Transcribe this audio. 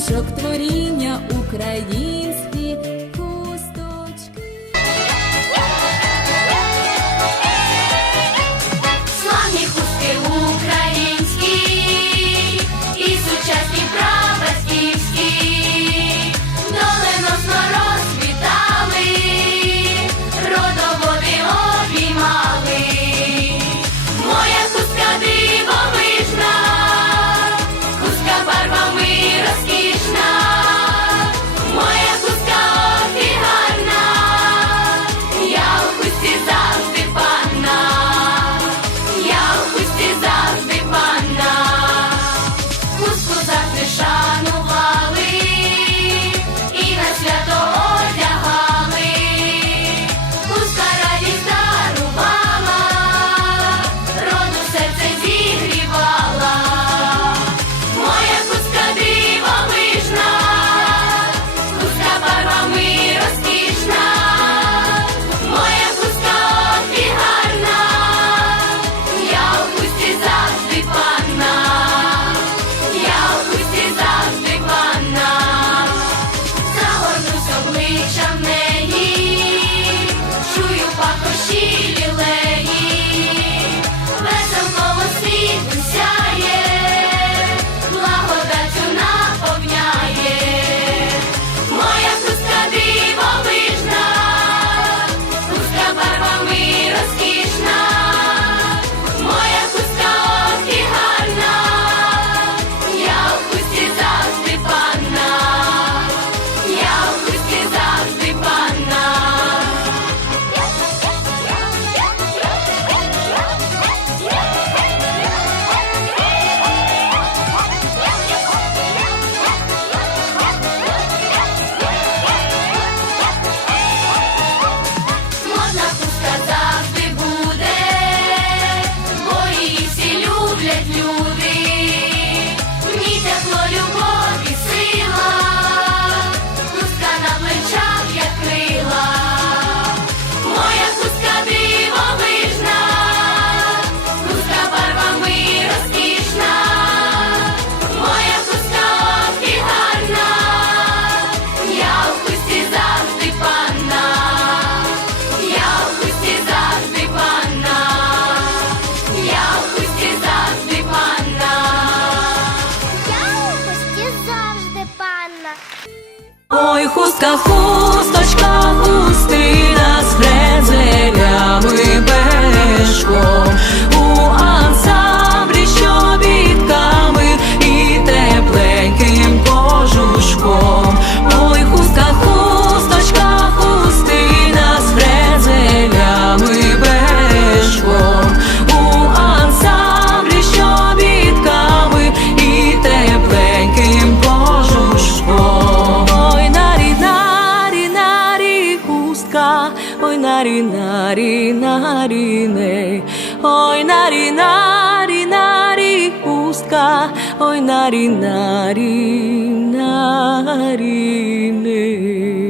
Синочок творіння України. Ой, хустка, хусточка, хусти нас брезелями бешко. нари, нари, не. Ой, нари, нари, нари, узка, ой, нари, нари, нари, не.